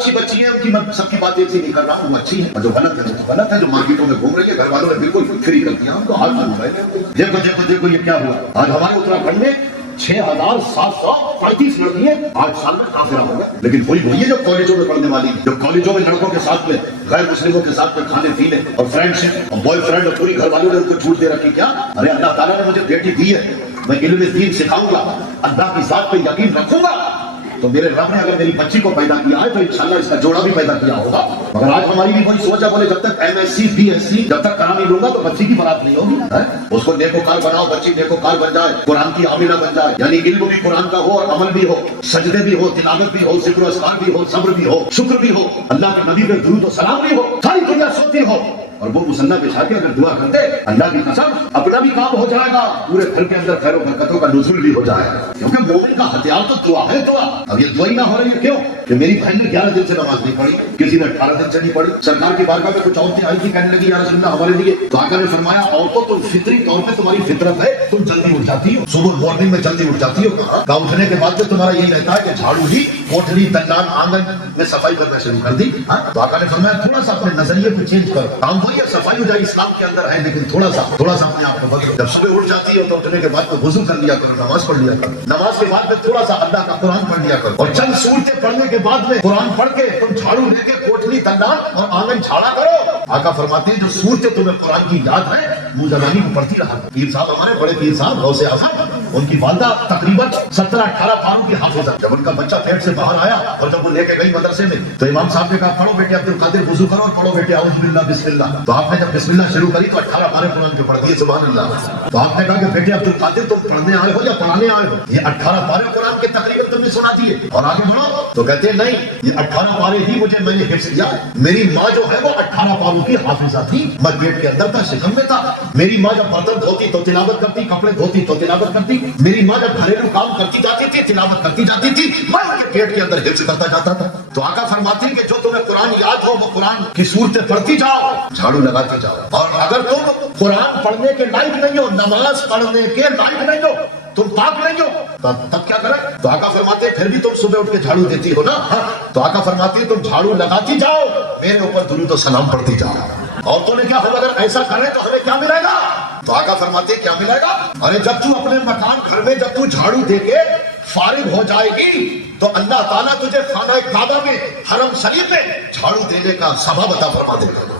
अच्छी बच्ची है, उनकी मैं सबकी बात एक सी नहीं कर रहा हूँ, वो अच्छी है, और जो गलत है वो गलत है, जो मार्केटों में घूम रही है, घर वालों ने बिल्कुल फ्री कर दिया उनको, हाथ में देखो देखो देखो ये क्या हुआ। आज हमारे उत्तराखंड में 6,735 लड़कियां 8 साल में काफिरा हो गया। लेकिन वही है जो कॉलेजों में पढ़ने वाली, जो कॉलेजों में लड़कों के साथ में गैर मुस्लिमों के साथ में खाने पीने और फ्रेंडशिप और बॉयफ्रेंड और पूरी घर वालों ने उनको छूट दे रखी। क्या अरे अल्लाह ताला ने मुझे बेटी दी है, मैं इल्म दीन सिखाऊंगा, अल्लाह की जात पे यकीन रखूंगा, तो मेरे रब ने अगर मेरी बच्ची को पैदा किया है तो इंशाल्लाह इसका जोड़ा भी पैदा किया होगा। मगर आज हमारी भी वही सोच है, बोले जब तक MSc BSc जब तक करा नहीं लूंगा तो बच्ची की बारात नहीं होगी है? उसको नेकोकार बनाओ, बच्ची नेकोकार बन जाए, कुरान की आमिला बन जाए, यानी इल्म भी कुरान का हो और अमल भी हो, सजदे भी हो, तिलावत भी हो, जिक्र अस्कार भी हो, सब्र भी हो, शुक्र भी हो, अल्लाह के नबी पे दुरूद और सलाम भी हो, सारी दुनिया सोती हो, और वो मुसल्ला बिछा के अगर दुआ करते अल्लाह की कसम अपना भी काम हो जाएगा, पूरे घर के अंदर खैर बरकतों का नुज़ूल भी हो जाएगा। क्योंकि मोमिन का हथियार तो दुआ है। दुआ अब ये दुआ ही ना हो रही है क्यों? कि मेरी बहन ने 11 दिन से नमाज नहीं पढ़ी, किसी ने 18 दिन से नहीं पढ़ी। सरकार की बारगाह में कुछ औरतें आई थी, कहने लगी या रसूल अल्लाह हमारे लिए, तो आका ने फरमाया औरतों तुम फितरी तौर पे तुम्हारी फितरत है, तुम जल्दी उठ जाती हो, सुबह मॉर्निंग में जल्दी उठ जाती हो। कहा उठने के बाद में तुम्हारा यही रहता है कि झाड़ू ही कोठरी दल्लान आंगन में सफाई करना शुरू कर दी। तो आका ने फरमाया थोड़ा सा अपने नजरिए को चेंज करो, काम वही है, सफाई हो जाए इस्लाम के अंदर है, लेकिन थोड़ा सा अपने आप को बदलो। जब सुबह उठ जाती हो तो उठने के बाद में वुजू कर लिया करो, नमाज पढ़ लिया करो, नमाज के बाद में थोड़ा सा अल्लाह का कुरान पढ़ लिया करो, और चंद सूरतें पढ़ने के बाद में कुरान पढ़ के तुम झाड़ू लेके कोठरी दल्लान और आंगन झाड़ा करो। आका फरमाते हैं जो सूरतें तुम्हें कुरान की याद है मुंह जबानी को पढ़ती रहा। पीर साहब हमारे बड़े पीर साहब गौसे आज़म, उनकी वालदा तकरीबन 17-18 पारों की हाफिज़ा। जब उनका बच्चा पेट से बाहर आया और जब वो लेके गई मदरसे में तो इमाम साहब ने कहा पढ़ो बेटे अब्दुल कादिर वुजू करो और पढ़ो बेटे औज़ु बिल्लाह बिस्मिल्लाह। तो आपने जब बिस्मिल्लाह शुरू करी तो 18 पारे कुरान के पढ़ दिए, सुभान अल्लाह। तो आपने कहा कि बेटे अब्दुल कादिर तुम पढ़ने आए हो या पढ़ाने आए हो? ये 18 पारे कुरान के तकरीबन तुमने सुना दिए और आगे बढ़ो। तो कहते हैं नहीं, ये 18 पारे ही मुझे मैंने हिफ्ज़ किया। मेरी माँ जो है वो 18 पारों की हाफिज़ा थी, मैं पेट के अंदर था, शिकम में था। मेरी माँ जब बर्तन धोती तो तिलावत करती, कपड़े धोती तो तिलावत करती। मेरी माँ जब घरेलू काम करती जाती थी तिलावत करती जाती थी, मैं उनके पेट के अंदर हिफ्ज़ करता जाता था। तो आका फरमाते हैं कि जो तुम्हें कुरान याद हो वो कुरान की सूरतें पढ़ती जाओ, झाड़ू लगाती जाओ। और अगर तुम कुरान पढ़ने के लायक नहीं हो, नमाज पढ़ने के लायक नहीं हो, तुम पाक नहीं हो, तब क्या करें? तो आका फरमाते हैं फिर भी तुम सुबह उठ के झाड़ू देती हो ना, तो आका फरमाते हैं तुम झाड़ू लगाती जाओ, मेरे ऊपर दुरूद और सलाम पढ़ती जाओ। और तूने क्या, हम अगर ऐसा करें तो हमें क्या मिलेगा? तो आका फरमाते हैं क्या मिलेगा? अरे जब तू अपने मकान घर में जब तू झाड़ू देके फारिग हो जाएगी तो अल्लाह ताला तुझे खाना काबा में, हरम शरीफ में झाड़ू देने का सबब अता फरमा देगा।